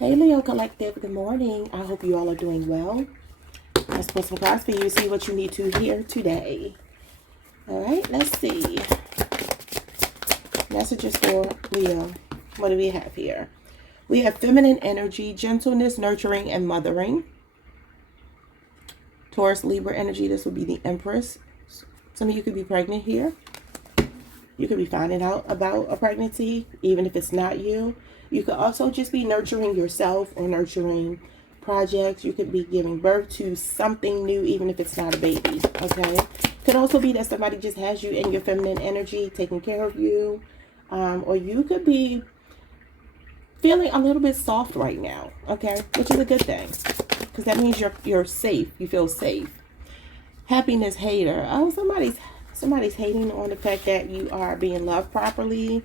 Hey Leo Collective, good morning. I hope you all are doing well. Let's put some cards for you, see what you need to hear today. All right, let's see. Messages for Leo. What do we have here? We have feminine energy, gentleness, nurturing, and mothering. Taurus, Libra energy, this would be the Empress. Some of you could be pregnant here. You could be finding out about a pregnancy, even if it's not you. You could also just be nurturing yourself or nurturing projects. You could be giving birth to something new, even if it's not a baby, okay? Could also be that somebody just has you in your feminine energy, taking care of you. Or you could be feeling a little bit soft right now, okay? Which is a good thing, because that means you're safe. You feel safe. Happiness hater. Oh, somebody's hating on the fact that you are being loved properly.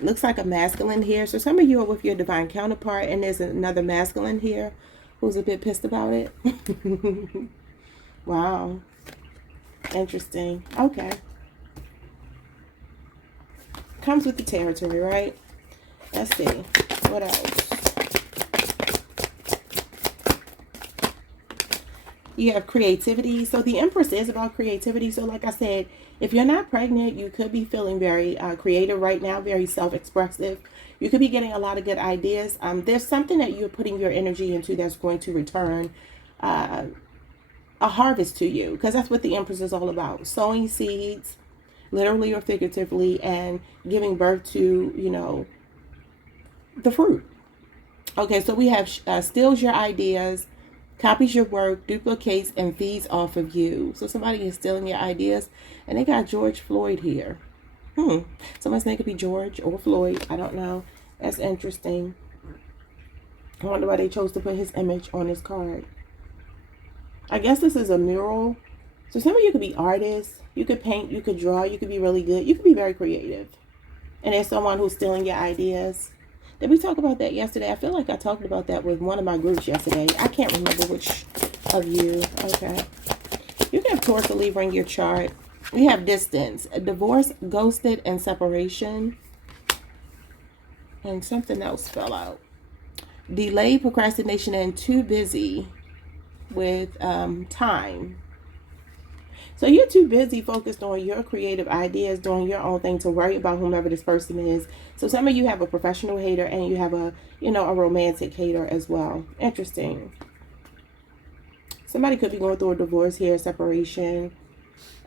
Looks like a masculine here. So some of you are with your divine counterpart, and there's another masculine here who's a bit pissed about it. Wow. Interesting. Okay. Comes with the territory, right? Let's see. What else? You have creativity. So the Empress is about creativity. So like I said, if you're not pregnant, you could be feeling very creative right now, very self-expressive. You could be getting a lot of good ideas. There's something that you're putting your energy into that's going to return a harvest to you, because that's what the Empress is all about. Sowing seeds, literally or figuratively, and giving birth to, the fruit. Okay, so we have steals your ideas, copies your work, duplicates, and feeds off of you. So somebody is stealing your ideas, and they got George Floyd here. Somebody's name could be George or Floyd. I don't know. That's interesting. I wonder why they chose to put his image on his card. I guess this is a mural. So some of you could be artists. You could paint, you could draw, you could be really good. You could be very creative. And there's someone who's stealing your ideas. Did we talk about that yesterday? I feel like I talked about that with one of my groups yesterday. I can't remember which of you. Okay. You can have Taurus or Libra in your chart. You have distance, divorce, ghosted, and separation. And something else fell out. Delay, procrastination, and too busy with time. So you're too busy focused on your creative ideas, doing your own thing, to worry about whomever this person is. So some of you have a professional hater, and you have a romantic hater as well. Interesting. Somebody could be going through a divorce here, separation.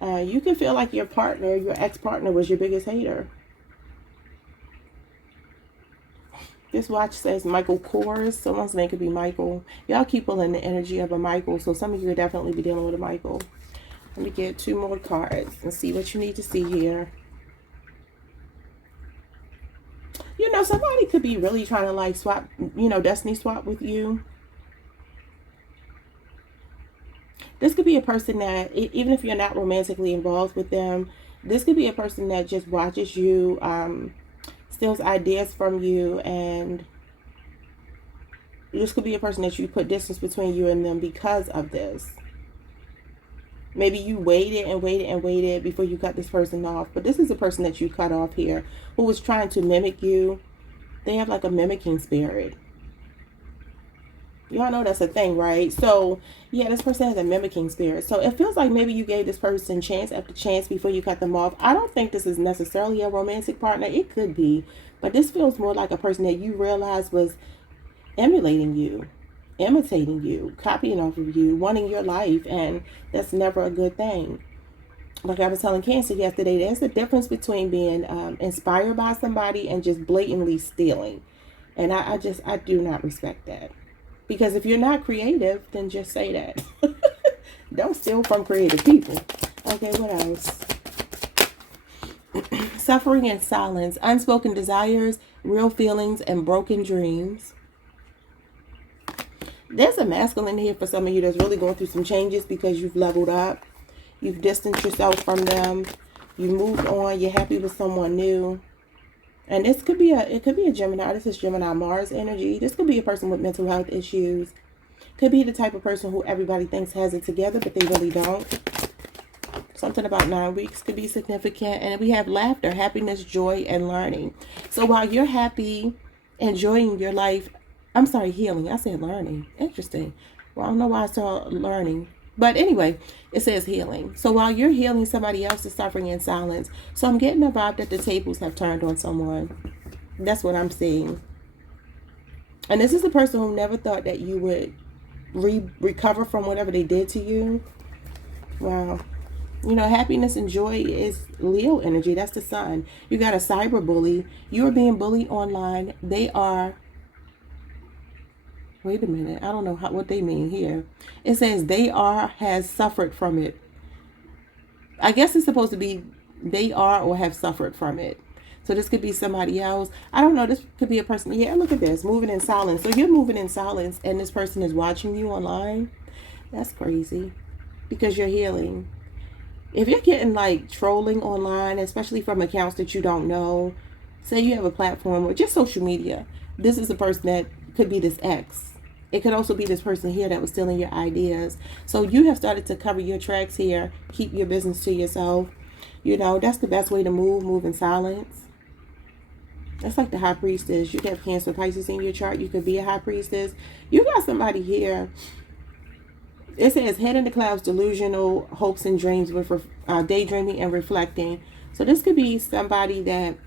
You could feel like your partner, your ex-partner, was your biggest hater. This watch says Michael Kors. Someone's name could be Michael. Y'all keep pulling the energy of a Michael, so some of you could definitely be dealing with a Michael. Let me get 2 more cards and see what you need to see here. Somebody could be really trying to like swap, destiny swap with you. This could be a person that, even if you're not romantically involved with them, this could be a person that just watches you, steals ideas from you, and this could be a person that you put distance between you and them because of this. Maybe you waited and waited and waited before you cut this person off. But this is a person that you cut off here who was trying to mimic you. They have like a mimicking spirit. Y'all know that's a thing, right? So, yeah, this person has a mimicking spirit. So it feels like maybe you gave this person chance after chance before you cut them off. I don't think this is necessarily a romantic partner. It could be. But this feels more like a person that you realized was emulating you, imitating you, copying off of you, wanting your life, and that's never a good thing. Like I was telling Cancer yesterday, there's a difference between being inspired by somebody and just blatantly stealing. And I do not respect that. Because if you're not creative, then just say that. Don't steal from creative people. Okay, what else? Suffering and silence, unspoken desires, real feelings, and broken dreams. There's a masculine here for some of you that's really going through some changes because you've leveled up. You've distanced yourself from them. You moved on. You're happy with someone new. And this could be a Gemini. This is Gemini Mars energy. This could be a person with mental health issues. Could be the type of person who everybody thinks has it together, but they really don't. Something about 9 weeks could be significant. And we have laughter, happiness, joy, and learning. So while you're happy, enjoying your life, I'm sorry, healing. I said learning. Interesting. Well, I don't know why I saw learning. But anyway, it says healing. So while you're healing, somebody else is suffering in silence. So I'm getting the vibe that the tables have turned on someone. That's what I'm seeing. And this is the person who never thought that you would recover from whatever they did to you. Wow. You know, happiness and joy is Leo energy. That's the sun. You got a cyber bully. You are being bullied online. They are. Wait a minute. I don't know what they mean here. It says has suffered from it. I guess it's supposed to be they are or have suffered from it. So this could be somebody else. I don't know. This could be a person. Yeah, look at this. Moving in silence. So you're moving in silence and this person is watching you online. That's crazy because you're healing. If you're getting like trolling online, especially from accounts that you don't know, say you have a platform or just social media, this is a person that could be this ex. It could also be this person here that was stealing your ideas. So you have started to cover your tracks here. Keep your business to yourself. You know, that's the best way to move in silence. That's like the high priestess. You could have Cancer, Pisces in your chart. You could be a high priestess. You got somebody here. It says head in the clouds, delusional hopes and dreams with daydreaming and reflecting. So this could be somebody that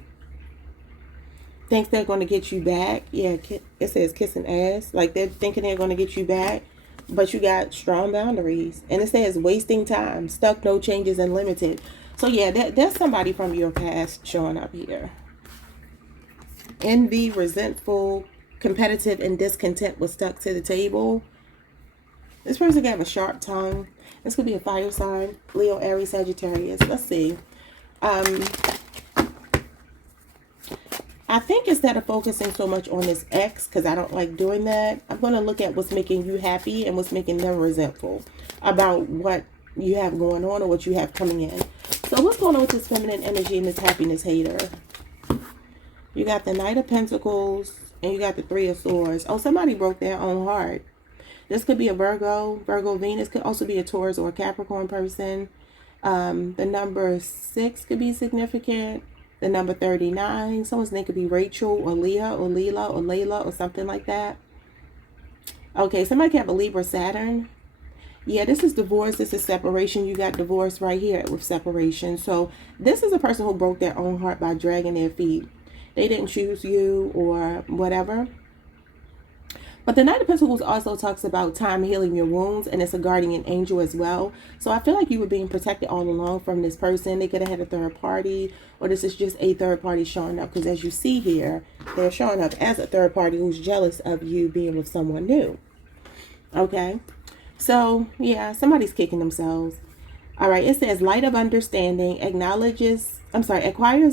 thinks they're going to get you back. Yeah, it says kissing ass. Like they're thinking they're going to get you back. But you got strong boundaries. And it says wasting time, stuck, no changes, and limited. So yeah, there's somebody from your past showing up here. Envy, resentful, competitive, and discontent was stuck to the table. This person could have a sharp tongue. This could be a fire sign. Leo, Aries, Sagittarius. Let's see. I think instead of focusing so much on this ex, because I don't like doing that, I'm going to look at what's making you happy and what's making them resentful about what you have going on or what you have coming in. So what's going on with this feminine energy and this happiness hater? You got the Knight of Pentacles and you got the Three of Swords. Oh, somebody broke their own heart. This could be a Virgo Venus. Could also be a Taurus or a Capricorn person. The number 6 could be significant. The number 39. Someone's name could be Rachel or Leah or Leela or Layla or something like that. Okay, somebody could have a Libra Saturn. Yeah, this is divorce. This is separation. You got divorce right here with separation. So this is a person who broke their own heart by dragging their feet. They didn't choose you or whatever. But the Knight of Pentacles also talks about time healing your wounds, and it's a guardian angel as well. So I feel like you were being protected all along from this person. They could have had a third party, or this is just a third party showing up. Because as you see here, they're showing up as a third party who's jealous of you being with someone new. Okay? So, yeah, somebody's kicking themselves. All right, it says light of understanding acquires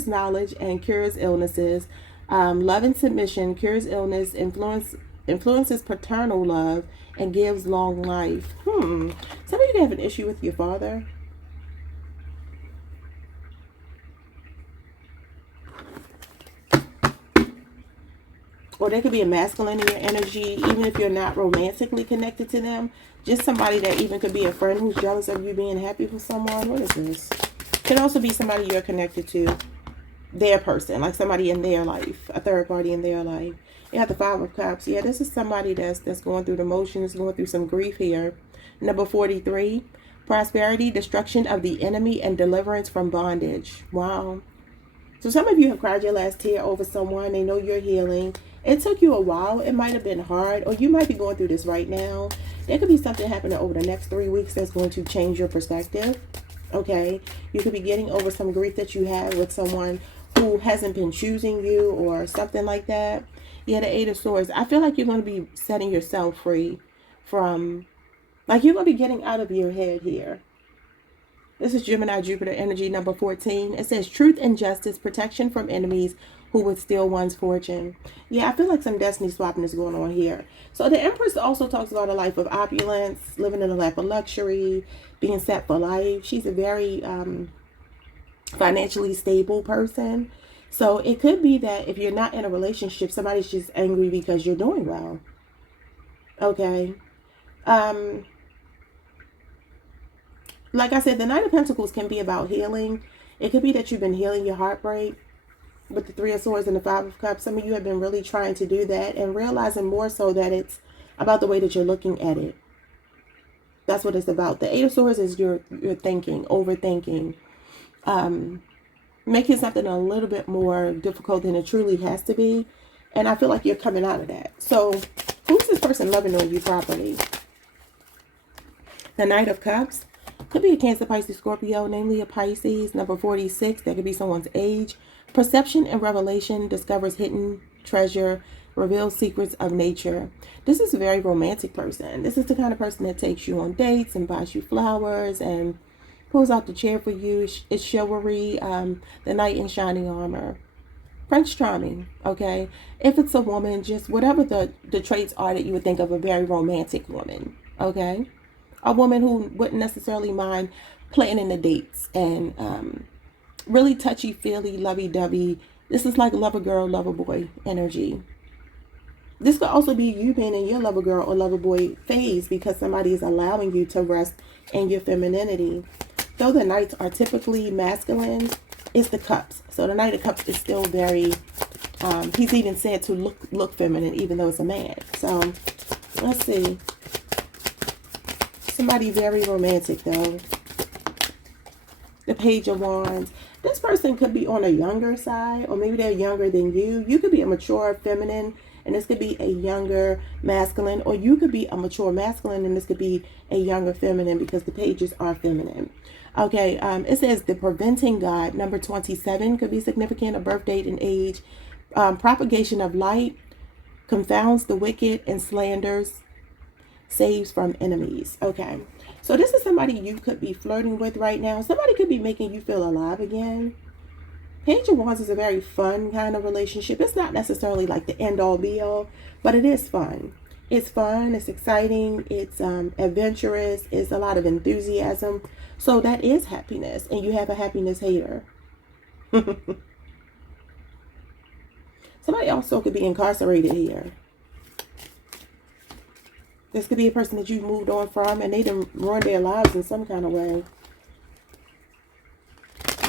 knowledge and cures illnesses. Love and submission cures illness, influences paternal love, and gives long life. Somebody could have an issue with your father. Or there could be a masculine in your energy, even if you're not romantically connected to them. Just somebody that even could be a friend who's jealous of you being happy with someone. What is this? Could also be somebody you're connected to. Their person, like somebody in their life, a third party in their life. You have the Five of Cups. Yeah, this is somebody that's going through the motions, going through some grief here. Number 43, prosperity, destruction of the enemy, and deliverance from bondage. Wow. So some of you have cried your last tear over someone. They know you're healing. It took you a while. It might have been hard, or you might be going through this right now. There could be something happening over the next 3 weeks that's going to change your perspective. Okay? You could be getting over some grief that you have with someone who hasn't been choosing you or something like that. Yeah, the Eight of Swords. I feel like you're going to be setting yourself free from, like you're going to be getting out of your head here. This is Gemini, Jupiter energy, number 14. It says truth and justice, protection from enemies who would steal one's fortune. Yeah, I feel like some destiny swapping is going on here. So the Empress also talks about a life of opulence, living in a lap of luxury, being set for life. She's a very financially stable person. So it could be that if you're not in a relationship, somebody's just angry because you're doing well. Okay. Like I said, the Knight of Pentacles can be about healing. It could be that you've been healing your heartbreak. with the Three of Swords and the Five of Cups. Some of you have been really trying to do that and realizing more so that it's about the way that you're looking at it. That's what it's about. The Eight of Swords is your thinking, overthinking, making something a little bit more difficult than it truly has to be. And I feel like you're coming out of that. So who's this person loving on you properly? The Knight of Cups. Could be a Cancer, Pisces, Scorpio, namely a Pisces. Number 46. That could be someone's age. Perception and revelation. Discovers hidden treasure. Reveals secrets of nature. This is a very romantic person. This is the kind of person that takes you on dates and buys you flowers and pulls out the chair for you. It's chivalry. The knight in shining armor. Prince Charming, okay? If it's a woman, just whatever the traits are that you would think of a very romantic woman, okay? A woman who wouldn't necessarily mind planning the dates and really touchy-feely, lovey-dovey. This is like lover girl, lover boy energy. This could also be you being in your lover girl or lover boy phase because somebody is allowing you to rest in your femininity. Though the knights are typically masculine, it's the cups. So the Knight of Cups is still very, he's even said to look feminine even though it's a man. So let's see. Somebody very romantic though. The Page of Wands. This person could be on a younger side, or maybe they're younger than you. You could be a mature feminine and this could be a younger masculine, or you could be a mature masculine and this could be a younger feminine because the pages are feminine. Okay, it says the Preventing God, number 27, could be significant, a birth date and age. Propagation of light, confounds the wicked and slanders, saves from enemies. Okay, so this is somebody you could be flirting with right now. Somebody could be making you feel alive again. Page of Wands is a very fun kind of relationship. It's not necessarily like the end all be all, but it is fun. It's fun, it's exciting, it's adventurous, it's a lot of enthusiasm. So that is happiness, and you have a happiness hater. Somebody also could be incarcerated here. This could be a person that you moved on from and they done ruined their lives in some kind of way.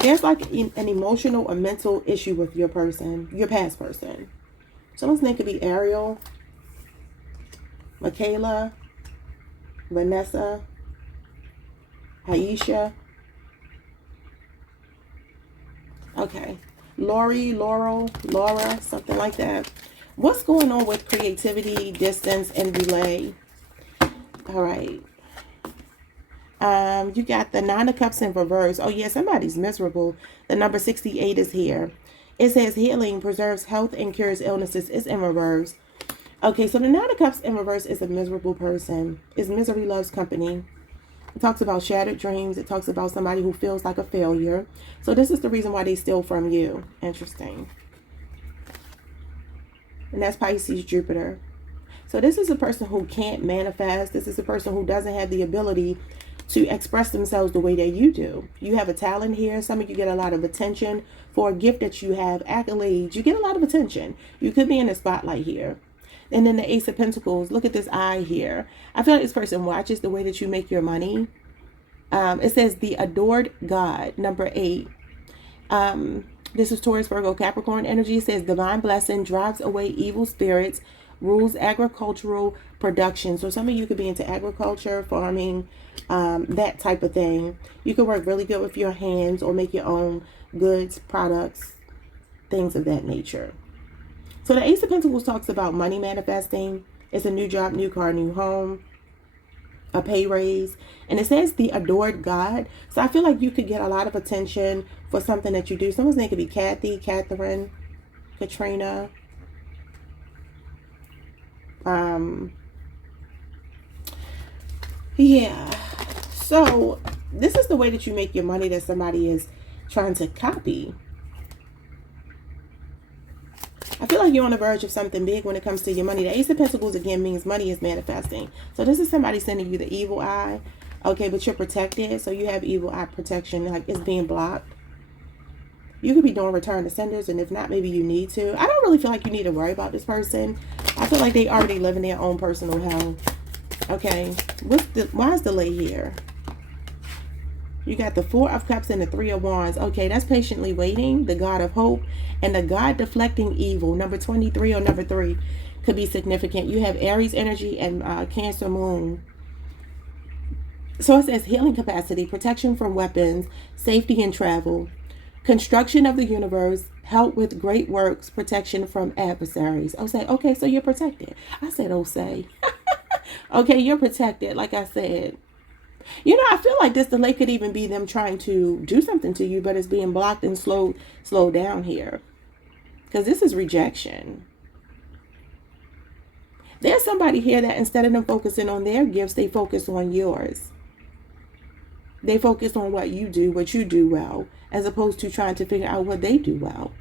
There's like an emotional or mental issue with your person, your past person. Someone's name could be Ariel, Michaela, Vanessa, Aisha. Okay. Lori, Laurel, Laura, something like that. What's going on with creativity, distance, and delay? All right. You got the Nine of Cups in reverse. Oh, yeah, somebody's miserable. The number 68 is here. It says healing preserves health and cures illnesses. It's in reverse. Okay, so the Nine of Cups in reverse is a miserable person. It's misery loves company. It talks about shattered dreams. It talks about somebody who feels like a failure. So this is the reason why they steal from you. Interesting. And that's Pisces, Jupiter. So this is a person who can't manifest. This is a person who doesn't have the ability to express themselves the way that you do. You have a talent here. Some of you get a lot of attention for a gift that you have, accolades. You get a lot of attention. You could be in the spotlight here. And then the Ace of Pentacles. Look at this eye here. I feel like this person watches the way that you make your money. It says the Adored God, number 8. This is Taurus, Virgo, Capricorn energy. It says divine blessing drives away evil spirits, rules agricultural production. So some of you could be into agriculture, farming, that type of thing. You could work really good with your hands or make your own goods, products, things of that nature. So the Ace of Pentacles talks about money manifesting. It's a new job, new car, new home, a pay raise. And it says the Adored God. So I feel like you could get a lot of attention for something that you do. Someone's name could be Kathy, Catherine, Katrina. Yeah. So this is the way that you make your money that somebody is trying to copy. I feel like you're on the verge of something big when it comes to your money. The Ace of Pentacles, again, means money is manifesting. So this is somebody sending you the evil eye. Okay, but you're protected. So you have evil eye protection. Like it's being blocked. You could be doing return to senders. And if not, maybe you need to. I don't really feel like you need to worry about this person. I feel like they already live in their own personal hell. Okay. Why is delay here? You got the Four of Cups and the Three of Wands. Okay, that's patiently waiting, the God of hope, and the God deflecting evil. Number 23 or number 3 could be significant. You have Aries energy and Cancer moon. So it says healing capacity, protection from weapons, safety and travel, construction of the universe, help with great works, protection from adversaries. Oh, say, okay, so you're protected. I said, oh, say. Okay, you're protected, like I said. You know, I feel like this delay could even be them trying to do something to you, but it's being blocked and slowed down here. Because this is rejection. There's somebody here that instead of them focusing on their gifts, they focus on yours. They focus on what you do well, as opposed to trying to figure out what they do well.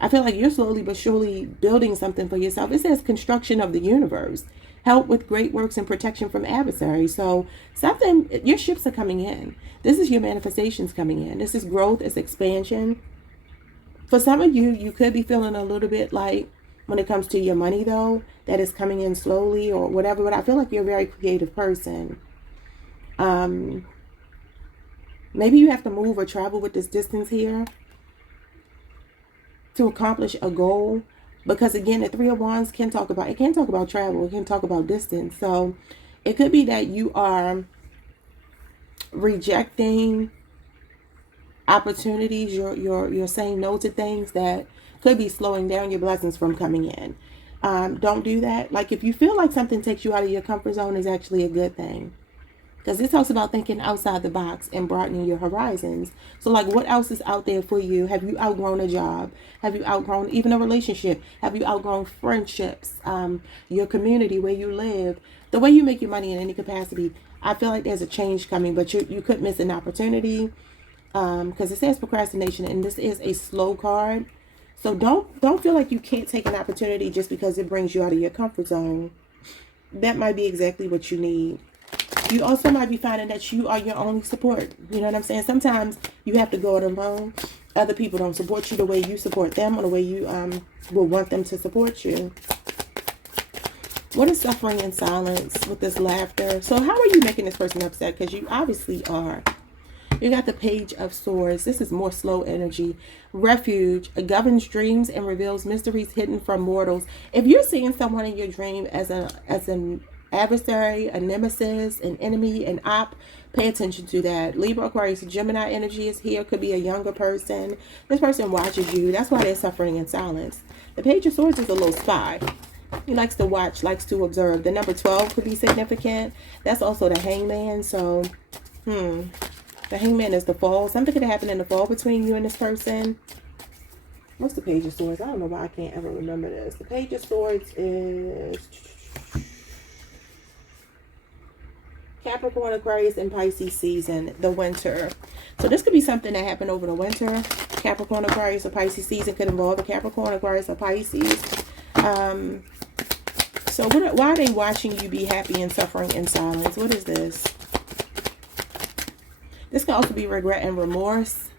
I feel like you're slowly but surely building something for yourself. It says construction of the universe, help with great works and protection from adversaries. So something, your ships are coming in. This is your manifestations coming in. This is growth, it's expansion. For some of you, you could be feeling a little bit like when it comes to your money though, that is coming in slowly or whatever, but I feel like you're a very creative person. Maybe you have to move or travel with this distance here to accomplish a goal, because again, the Three of Wands can talk about travel, it can talk about distance. So it could be that you are rejecting opportunities, you're saying no to things that could be slowing down your blessings from coming in. Don't do that. Like if you feel like something takes you out of your comfort zone, is actually a good thing. Because it talks about thinking outside the box and broadening your horizons. So like what else is out there for you? Have you outgrown a job? Have you outgrown even a relationship? Have you outgrown friendships? Your community, where you live, the way you make your money in any capacity. I feel like there's a change coming, but you could miss an opportunity. Because it says procrastination and this is a slow card. So don't feel like you can't take an opportunity just because it brings you out of your comfort zone. That might be exactly what you need. You also might be finding that you are your only support. You know what I'm saying? Sometimes you have to go it alone. Other people don't support you the way you support them or the way you will want them to support you. What is suffering in silence with this laughter? So how are you making this person upset? Because you obviously are. You got the Page of Swords. This is more slow energy. Refuge governs dreams and reveals mysteries hidden from mortals. If you're seeing someone in your dream as an adversary, a nemesis, an enemy, an op, pay attention to that. Libra, Aquarius, Gemini energy is here. Could be a younger person. This person watches you. That's why they're suffering in silence. The Page of Swords is a little spy. He likes to watch, likes to observe. The number 12 could be significant. That's also the Hangman. So, the Hangman is the fall. Something could happen in the fall between you and this person. What's the Page of Swords? I don't know why I can't ever remember this. The Page of Swords is Capricorn, Aquarius, and Pisces season, the winter. So this could be something that happened over the winter. Capricorn, Aquarius, or Pisces season could involve a Capricorn, Aquarius, or Pisces. So why are they watching you be happy and suffering in silence? What is this? This can also be regret and remorse.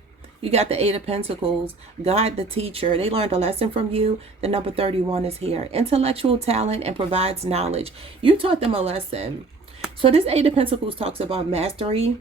You got the Eight of Pentacles, God the teacher. They learned a lesson from you. The number 31 is here. Intellectual talent and provides knowledge. You taught them a lesson. So this Eight of Pentacles talks about mastery.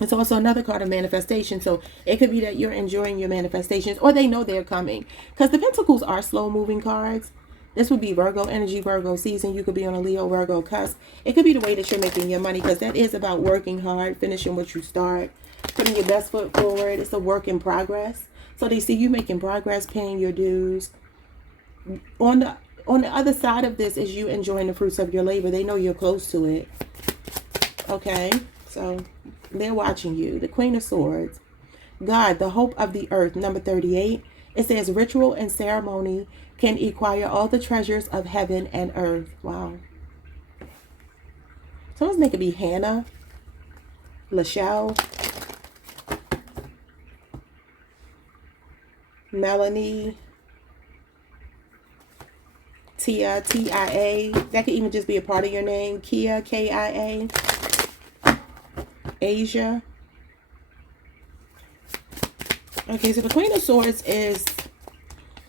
It's also another card of manifestation. So it could be that you're enjoying your manifestations or they know they're coming. Because the Pentacles are slow moving cards. This would be Virgo energy, Virgo season. You could be on a Leo, Virgo cusp. It could be the way that you're making your money, because that is about working hard, finishing what you start, putting your best foot forward. It's a work in progress. So they see you making progress, paying your dues. On the other side of this is you enjoying the fruits of your labor. They know you're close to it. Okay, so they're watching you. The Queen of Swords. God, the hope of the earth, number 38. It says ritual and ceremony can acquire all the treasures of heaven and earth. Wow. Someone's name could be Hannah, Lachelle, Melanie, Tia, T-I-A. That could even just be a part of your name. Kia, K-I-A. Asia. Okay, so the Queen of Swords is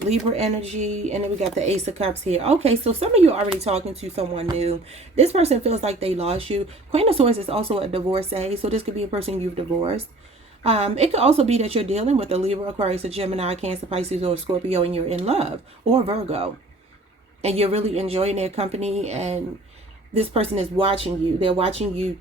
Libra energy, and then we got the Ace of Cups here. Okay, so some of you are already talking to someone new. This person feels like they lost you. Queen of Swords is also a divorcee, so this could be a person you've divorced. It could also be that you're dealing with a Libra, Aquarius, a Gemini, Cancer, Pisces, or Scorpio, and you're in love, or Virgo, and you're really enjoying their company, and this person is watching you. They're watching you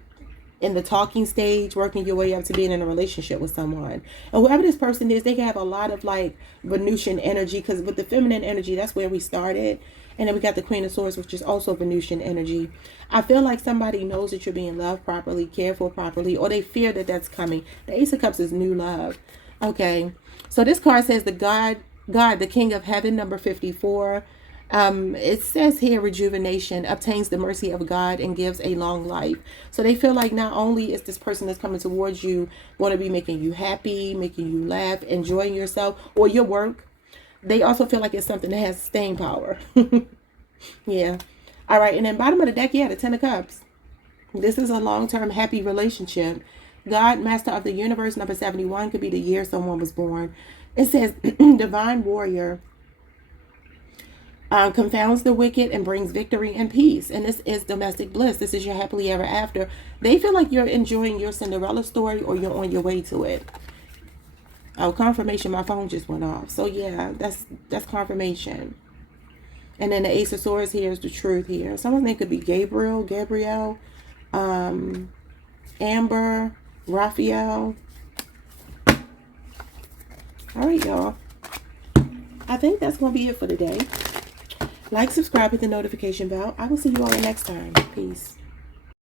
in the talking stage, working your way up to being in a relationship with someone. And whoever this person is, they can have a lot of like Venusian energy, because with the feminine energy, that's where we started. And then we got the Queen of Swords, which is also Venusian energy. I feel like somebody knows that you're being loved properly, cared for properly, or they fear that that's coming. The Ace of Cups is new love. Okay, so this card says the God, the King of Heaven, number 54. It says here, rejuvenation, obtains the mercy of God and gives a long life. So they feel like not only is this person that's coming towards you going to be making you happy, making you laugh, enjoying yourself or your work, they also feel like it's something that has staying power. Yeah. All right. And then bottom of the deck, yeah, the Ten of Cups. This is a long-term happy relationship. God, Master of the Universe, number 71, could be the year someone was born. It says divine warrior. Confounds the wicked and brings victory and peace. And this is domestic bliss. This is your happily ever after. They feel like you're enjoying your Cinderella story, or you're on your way to it. Oh, confirmation. My phone just went off. So yeah, that's confirmation. And then the Ace of Swords here is the truth here. Someone's name could be Gabrielle, Amber, Raphael. All right, y'all. I think that's going to be it for today. Like, subscribe, hit the notification bell. I will see you all next time. Peace.